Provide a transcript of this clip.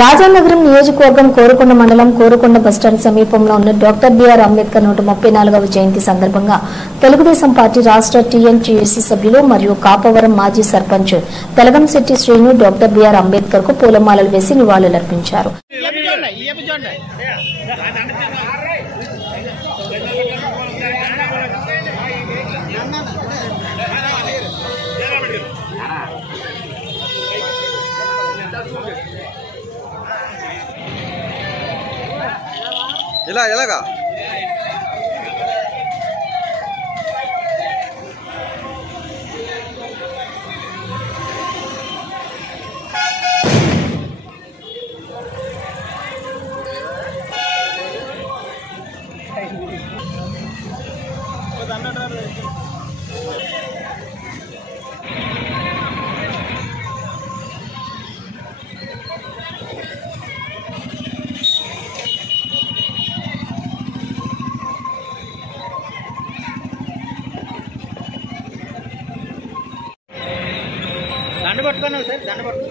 రాజానగరం నియోజకవర్గం కోరుకొండ మండలం కోరుకొండ బస్టాండ్ సమీపంలో ఉన్న డాక్టర్ బిఆర్ అంబేద్కర్ 134వ జయంతి సందర్భంగా తెలుగుదేశం పార్టీ రాష్ట్ర టీఎన్టీయూసీ సభ్యులు మరియు కాపవరం మాజీ సర్పంచ్ తెలగంశెట్టి శ్రీను డాక్టర్ బిఆర్ అంబేద్కర్ కు పూలమాలలు వేసి నివాళులర్పించారు. ఎలాగా దండ పట్టుకున్నావు సార్, దండ పట్టుకో.